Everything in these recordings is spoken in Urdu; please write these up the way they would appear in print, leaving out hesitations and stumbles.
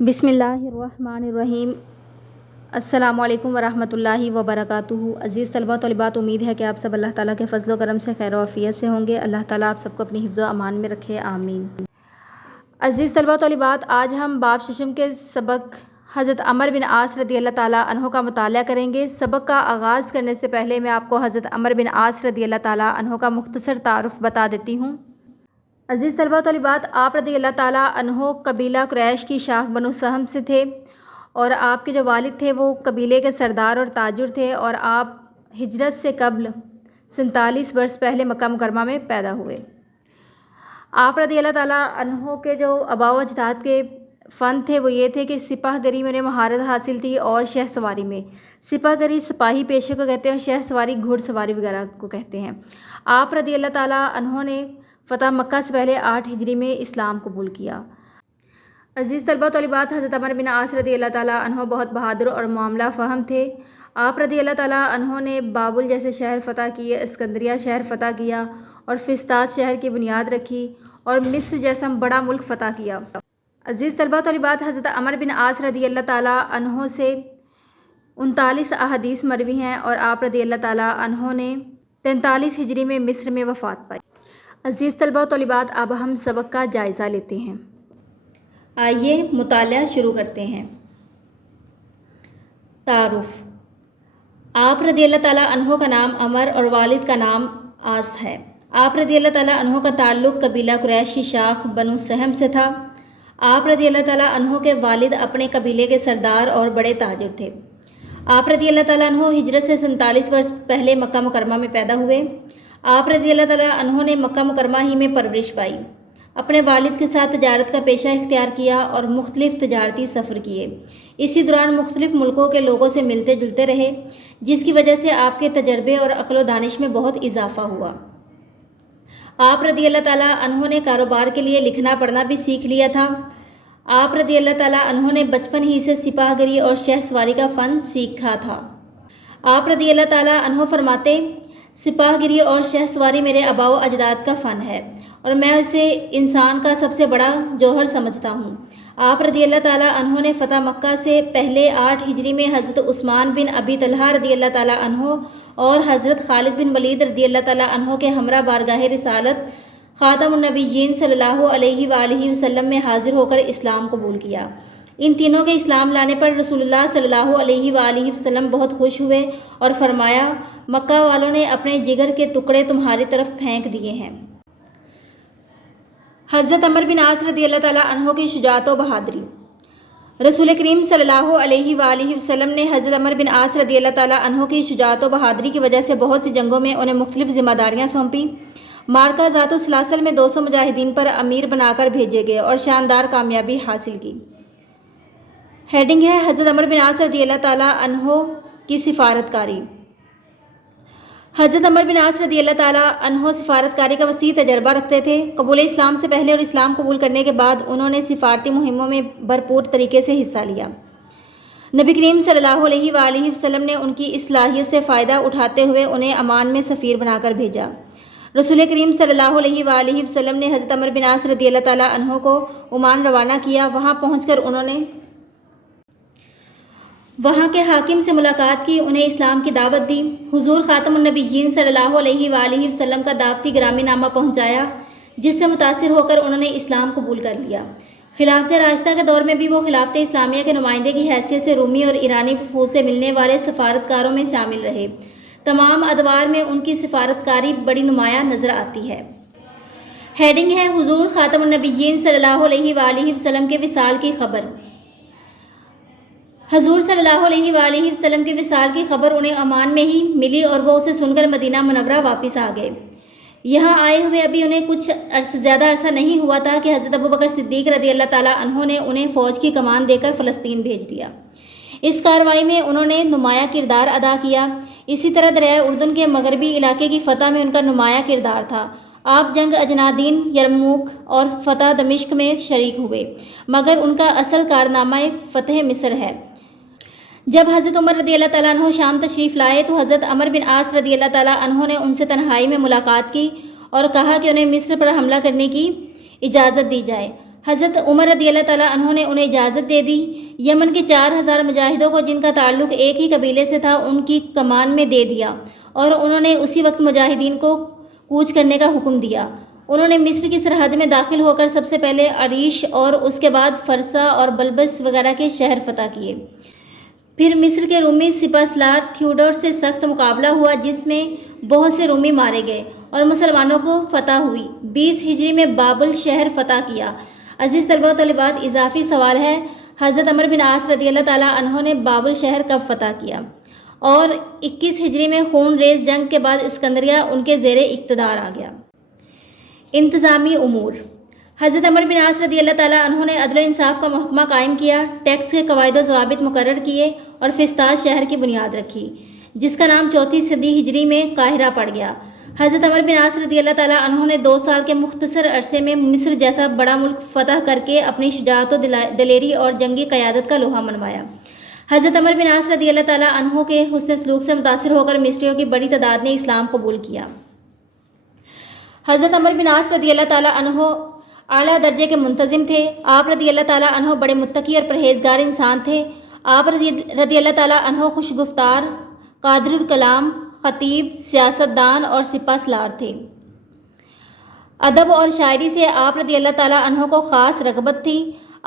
بسم اللہ الرحمن الرحیم۔ السلام علیکم ورحمۃ اللہ وبرکاتہ۔ عزیز طلبہ طالبات، امید ہے کہ آپ سب اللہ تعالیٰ کے فضل و کرم سے خیر و عافیت سے ہوں گے۔ اللہ تعالیٰ آپ سب کو اپنی حفظ و امان میں رکھے، آمین۔ عزیز طلبہ طالبات، آج ہم باب ششم کے سبق حضرت عمر بن عاص رضی اللہ تعالیٰ عنہ کا مطالعہ کریں گے۔ سبق کا آغاز کرنے سے پہلے میں آپ کو حضرت عمر بن عاص رضی اللہ تعالیٰ عنہ کا مختصر تعارف بتا دیتی ہوں۔ عزیز طلبہ طالبات، آپ رضی اللہ تعالیٰ عنہ قبیلہ قریش کی شاخ بنو سہم سے تھے، اور آپ کے جو والد تھے وہ قبیلے کے سردار اور تاجر تھے، اور آپ ہجرت سے قبل 47 برس پہلے مکہ مکرمہ میں پیدا ہوئے۔ آپ رضی اللہ تعالیٰ عنہ کے جو آباء و اجداد کے فن تھے وہ یہ تھے کہ سپاہ گری میں انہیں مہارت حاصل تھی، اور شہ سواری میں۔ سپاہ گری سپاہی پیشے کو کہتے ہیں، اور شہ سواری گھڑ سواری وغیرہ کو کہتے ہیں۔ آپ رضی اللہ تعالیٰ عنہ نے فتح مکہ سے پہلے 8 ہجری میں اسلام قبول کیا۔ عزیز طلبہ طالبات، حضرت عمر بن عاص رضی اللہ تعالیٰ عنہ بہت بہادر اور معاملہ فہم تھے۔ آپ رضی اللہ تعالیٰ عنہ نے بابل جیسے شہر فتح کیے، اسکندریہ شہر فتح کیا، اور فسطاط شہر کی بنیاد رکھی، اور مصر جیسا بڑا ملک فتح کیا۔ عزیز طلبہ طالبات، حضرت عمر بن عاص رضی اللہ تعالیٰ عنہ سے 39 احادیث مروی ہیں، اور آپ رضی اللہ تعالیٰ عنہ نے 43 ہجری میں مصر میں وفات پائی۔ عزیز طلبہ و طالبات، اب ہم سبق کا جائزہ لیتے ہیں۔ آئیے مطالعہ شروع کرتے ہیں۔ تعارف۔ آپ رضی اللہ تعالیٰ عنہ کا نام عمر اور والد کا نام عاص ہے۔ آپ رضی اللہ تعالیٰ عنہ کا تعلق قبیلہ قریش کی شاخ بنو سہم سے تھا۔ آپ رضی اللہ تعالیٰ عنہ کے والد اپنے قبیلے کے سردار اور بڑے تاجر تھے۔ آپ رضی اللہ تعالیٰ عنہ ہجرت سے 47 برس پہلے مکہ مکرمہ میں پیدا ہوئے۔ آپ رضی اللہ تعالیٰ عنہ نے مکہ مکرمہ ہی میں پرورش پائی۔ اپنے والد کے ساتھ تجارت کا پیشہ اختیار کیا اور مختلف تجارتی سفر کیے۔ اسی دوران مختلف ملکوں کے لوگوں سے ملتے جلتے رہے، جس کی وجہ سے آپ کے تجربے اور عقل و دانش میں بہت اضافہ ہوا۔ آپ رضی اللہ تعالیٰ عنہ نے کاروبار کے لیے لکھنا پڑھنا بھی سیکھ لیا تھا۔ آپ رضی اللہ تعالیٰ عنہ نے بچپن ہی سے سپاہ گری اور شہ سواری کا فن سیکھا تھا۔ آپ رضی اللہ تعالیٰ عنہ فرماتے، سپاہ گری اور شہ سواری میرے آباء و اجداد کا فن ہے، اور میں اسے انسان کا سب سے بڑا جوہر سمجھتا ہوں۔ آپ رضی اللہ تعالیٰ عنہ نے فتح مکہ سے پہلے 8 ہجری میں حضرت عثمان بن ابی طلحہ رضی اللہ تعالیٰ عنہ اور حضرت خالد بن ولید رضی اللہ تعالیٰ عنہ کے ہمراہ بارگاہ رسالت خاتم النبیین صلی اللہ علیہ وآلہ وسلم میں حاضر ہو کر اسلام قبول کیا۔ ان تینوں کے اسلام لانے پر رسول اللہ صلی اللہ علیہ وآلہ وسلم بہت خوش ہوئے اور فرمایا، مکہ والوں نے اپنے جگر کے ٹکڑے تمہاری طرف پھینک دیے ہیں۔ حضرت عمر بن عاص رضی اللہ تعالیٰ عنہ کی شجاعت و بہادری۔ رسول کریم صلی اللہ علیہ وآلہ وسلم نے حضرت عمر بن عاص رضی اللہ تعالیٰ عنہ کی شجاعت و بہادری کی وجہ سے بہت سی جنگوں میں انہیں مختلف ذمہ داریاں سونپی۔ مارکہ ذات السلاسل میں 200 مجاہدین پر امیر بنا کر بھیجے گئے اور شاندار کامیابی حاصل کی۔ ہیڈنگ ہے حضرت عمر بن عاص رضی اللہ تعالیٰ عنہ کی سفارت کاری۔ حضرت عمر بن عاص رضی اللہ تعالیٰ عنہ سفارت کاری کا وسیع تجربہ رکھتے تھے۔ قبول اسلام سے پہلے اور اسلام قبول کرنے کے بعد انہوں نے سفارتی مہموں میں بھرپور طریقے سے حصہ لیا۔ نبی کریم صلی اللہ علیہ وآلہ وسلم نے ان کی اس صلاحیت سے فائدہ اٹھاتے ہوئے انہیں عمان میں سفیر بنا کر بھیجا۔ رسول کریم صلی اللہ علیہ وآلہ وسلم نے حضرت عمر بن عاص رضی اللہ تعالیٰ عنہ کو عمان روانہ کیا۔ وہاں پہنچ کر انہوں نے وہاں کے حاکم سے ملاقات کی، انہیں اسلام کی دعوت دی۔ حضور خاتم النبیین صلی اللہ علیہ وآلہ وسلم کا دعوتی گرامی نامہ پہنچایا، جس سے متاثر ہو کر انہوں نے اسلام قبول کر لیا۔ خلافت راشدہ کے دور میں بھی وہ خلافت اسلامیہ کے نمائندے کی حیثیت سے رومی اور ایرانی وفود سے ملنے والے سفارتکاروں میں شامل رہے۔ تمام ادوار میں ان کی سفارتکاری بڑی نمایاں نظر آتی ہے۔ ہیڈنگ ہے حضور خاتم النبیین صلی اللہ علیہ وآلہ وسلم کے وصال کی خبر۔ حضور صلی اللہ علیہ وآلہ وسلم کے وصال کی خبر انہیں عمان میں ہی ملی، اور وہ اسے سن کر مدینہ منورہ واپس آ گئے۔ یہاں آئے ہوئے ابھی انہیں کچھ زیادہ عرصہ نہیں ہوا تھا کہ حضرت ابوبکر صدیق رضی اللہ تعالیٰ عنہ نے انہیں فوج کی کمان دے کر فلسطین بھیج دیا۔ اس کارروائی میں انہوں نے نمایاں کردار ادا کیا۔ اسی طرح دریائے اردن کے مغربی علاقے کی فتح میں ان کا نمایاں کردار تھا۔ آپ جنگ اجنادین، یرموک اور فتح دمشق میں شریک ہوئے، مگر ان کا اصل کارنامہ فتح مصر ہے۔ جب حضرت عمر رضی اللہ تعالیٰ عنہ شام تشریف لائے تو حضرت عمر بن عاص رضی اللہ تعالیٰ عنہ نے ان سے تنہائی میں ملاقات کی اور کہا کہ انہیں مصر پر حملہ کرنے کی اجازت دی جائے۔ حضرت عمر رضی اللہ تعالیٰ عنہ نے انہیں اجازت دے دی۔ یمن کے 4000 مجاہدوں کو جن کا تعلق ایک ہی قبیلے سے تھا ان کی کمان میں دے دیا اور انہوں نے اسی وقت مجاہدین کو کوچ کرنے کا حکم دیا۔ انہوں نے مصر کی سرحد میں داخل ہو کر سب سے پہلے عریش اور اس کے بعد فرسا اور بلبس وغیرہ کے شہر فتح کیے۔ پھر مصر کے رومی سپہ سالار تھیوڈور سے سخت مقابلہ ہوا جس میں بہت سے رومی مارے گئے اور مسلمانوں کو فتح ہوئی۔ 20 ہجری میں بابل شہر فتح کیا۔ عزیز طلباء و طالبات، اضافی سوال ہے، حضرت عمر بن عاص رضی اللہ تعالیٰ عنہ نے بابل شہر کب فتح کیا؟ اور 21 ہجری میں خون ریز جنگ کے بعد اسکندریہ ان کے زیر اقتدار آ گیا۔ انتظامی امور: حضرت عمر بن عاص رضی اللہ تعالیٰ عنہ نے عدل و انصاف کا محکمہ قائم کیا، ٹیکس کے قواعد و ضوابط مقرر کیے اور فسطاط شہر کی بنیاد رکھی جس کا نام 4 صدی ہجری میں قاہرہ پڑ گیا۔ حضرت عمر بن عاص رضی اللہ تعالیٰ عنہ نے 2 سال کے مختصر عرصے میں مصر جیسا بڑا ملک فتح کر کے اپنی شجاعت و دلیری اور جنگی قیادت کا لوہا منوایا۔ حضرت عمر بن عاص رضی اللہ تعالیٰ عنہ کے حسن سلوک سے متاثر ہو کر مصریوں کی بڑی تعداد نے اسلام قبول کیا۔ حضرت عمر بن عاص رضی اللہ تعالیٰ عنہ اعلیٰ درجے کے منتظم تھے۔ آپ رضی اللہ تعالیٰ عنہ بڑے متقی اور پرہیزگار انسان تھے۔ آپ رضی اللہ تعالیٰ عنہ خوش گفتار، قادر الکلام، خطیب، سیاست دان اور سپہ سالار تھے۔ ادب اور شاعری سے آپ رضی اللہ تعالیٰ عنہ کو خاص رغبت تھی۔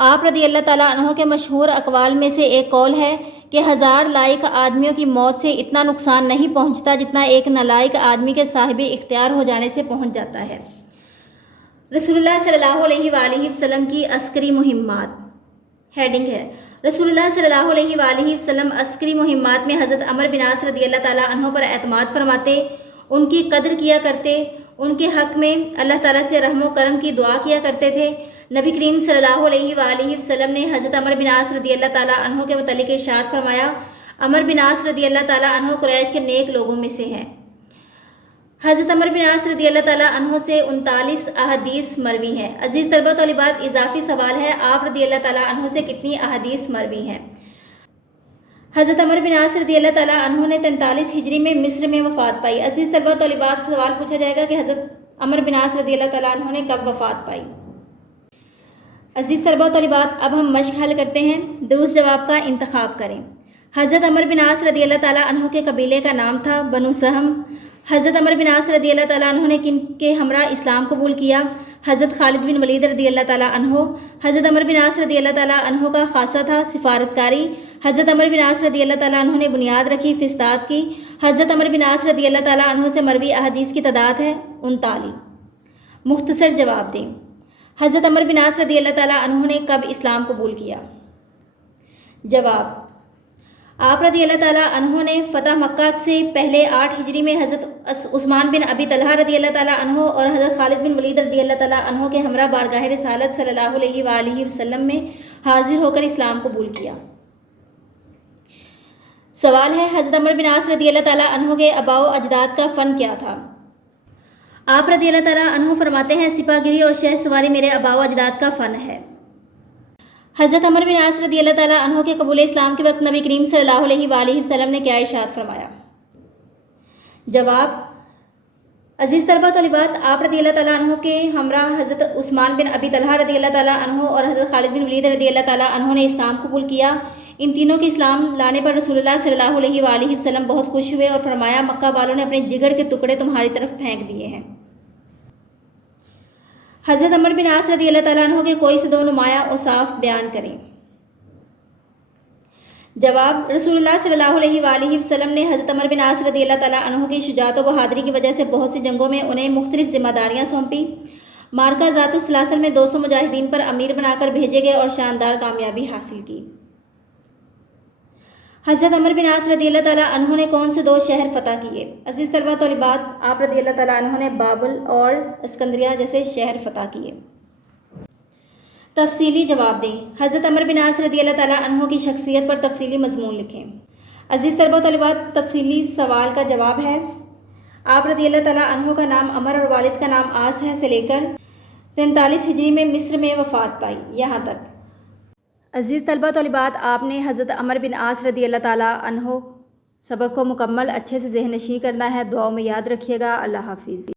آپ رضی اللہ تعالیٰ عنہ کے مشہور اقوال میں سے ایک قول ہے کہ 1000 لائق آدمیوں کی موت سے اتنا نقصان نہیں پہنچتا جتنا ایک نالائق آدمی کے صاحب اختیار ہو جانے سے پہنچ جاتا ہے۔ رسول اللہ صلی اللہ علیہ وآلہ وسلم کی عسکری مہمات۔ ہیڈنگ ہے: رسول اللہ صلی اللہ علیہ وآلہ وسلم عسکری مہمات میں حضرت عمر بن عاص رضی اللہ تعالیٰ عنہ پر اعتماد فرماتے، ان کی قدر کیا کرتے، ان کے حق میں اللہ تعالیٰ سے رحم و کرم کی دعا کیا کرتے تھے۔ نبی کریم صلی اللہ علیہ وآلہ وسلم نے حضرت عمر بن عاص رضی اللہ تعالیٰ عنہ کے متعلق ارشاد فرمایا: عمر بن عاص رضی اللہ تعالیٰ عنہ قریش کے نیک لوگوں میں سے ہیں۔ حضرت عمر بن عاص رضی اللہ تعالیٰ عنہ سے 39 احادیث مروی ہیں۔ عزیز طلباء و طالبات، اضافی سوال ہے، آپ رضی اللہ تعالیٰ عنہ سے کتنی احادیث مروی ہیں؟ حضرت عمر بن عاص رضی اللہ تعالیٰ عنہ نے 43 ہجری میں مصر میں وفات پائی۔ عزیز طلباء و طالبات، سوال پوچھا جائے گا کہ حضرت عمر بن عاص رضی اللہ تعالیٰ عنہ نے کب وفات پائی؟ عزیز طلباء و طالبات، اب ہم مشق حل کرتے ہیں۔ درست جواب کا انتخاب کریں۔ حضرت عمر بن عاص رضی اللہ تعالیٰ عنہ کے قبیلے کا نام تھا بنو سہم۔ حضرت عمر بن عاص رضی اللہ تعالیٰ عنہ نے کن کے ہمراہ اسلام قبول کیا؟ حضرت خالد بن ولید رضی اللہ تعالیٰ عنہ۔ حضرت عمر بن عاص رضی اللہ تعالیٰ عنہ کا خاصہ تھا سفارتکاری۔ حضرت عمر بن عاص رضی اللہ تعالیٰ عنہ نے بنیاد رکھی فسطاط کی۔ حضرت عمر بن عاص رضی اللہ تعالیٰ عنہ سے مروی احادیث کی تعداد ہے 39۔ مختصر جواب دیں۔ حضرت عمر بن عاص رضی اللہ تعالیٰ عنہ نے کب اسلام قبول کیا؟ جواب: آپ رضی اللہ تعالیٰ عنہ نے فتح مکہ سے پہلے 8 ہجری میں حضرت عثمان بن ابی طلحہ رضی اللہ تعالیٰ عنہ اور حضرت خالد بن ولید رضی اللہ تعالیٰ عنہ کے ہمراہ بارگاہ رسالت صلی اللہ علیہ وآلہ وسلم میں حاضر ہو کر اسلام قبول کیا۔ سوال ہے، حضرت عمر بن عاص رضی اللہ تعالیٰ عنہ کے آباء و اجداد کا فن کیا تھا؟ آپ رضی اللہ تعالیٰ عنہ فرماتے ہیں، سپاہ گیری اور شہ سواری میرے آباء و اجداد کا فن ہے۔ حضرت عمر بن عاص رضی اللہ تعالیٰ عنہ کے قبول اسلام کے وقت نبی کریم صلی اللہ علیہ وآلہ وسلم نے کیا ارشاد فرمایا؟ جواب: عزیز طلباء و طالبات، آپ رضی اللہ تعالیٰ عنہ کے ہمراہ حضرت عثمان بن ابی طلحہ رضی اللہ تعالیٰ عنہ اور حضرت خالد بن ولید رضی اللہ تعالیٰ عنہ نے اسلام قبول کیا۔ ان تینوں کے اسلام لانے پر رسول اللہ صلی اللہ علیہ وآلہ وسلم بہت خوش ہوئے اور فرمایا، مکہ والوں نے اپنے جگر کے ٹکڑے تمہاری طرف پھینک دیے ہیں۔ حضرت عمر بن عاص رضی اللہ تعالیٰ عنہ کے کوئی سے 2 نمایاں اوصاف بیان کریں۔ جواب: رسول اللہ صلی اللہ علیہ وآلہ وسلم نے حضرت عمر بن عاص رضی اللہ تعالیٰ عنہ کی شجاعت و بہادری کی وجہ سے بہت سی جنگوں میں انہیں مختلف ذمہ داریاں سونپی۔ مارکہ ذات السلاسل میں 200 مجاہدین پر امیر بنا کر بھیجے گئے اور شاندار کامیابی حاصل کی۔ حضرت عمر بن عاص رضی اللہ تعالیٰ عنہ نے کون سے 2 شہر فتح کیے؟ عزیز طلباء و طالبات، آپ رضی اللہ تعالیٰ عنہ نے بابل اور اسکندریہ جیسے شہر فتح کیے۔ تفصیلی جواب دیں۔ حضرت عمر بن عاص رضی اللہ تعالیٰ عنہ کی شخصیت پر تفصیلی مضمون لکھیں۔ عزیز طلباء و طالبات، تفصیلی سوال کا جواب ہے، آپ رضی اللہ تعالیٰ عنہ کا نام عمر اور والد کا نام عاص ہے سے لے کر 43 ہجری میں مصر میں وفات پائی یہاں تک۔ عزیز طلباء و طالبات، آپ نے حضرت عمر بن عاص رضی اللہ تعالیٰ عنہ سبق کو مکمل اچھے سے ذہن نشین کرنا ہے، دعاؤں میں یاد رکھیے گا۔ اللہ حافظ۔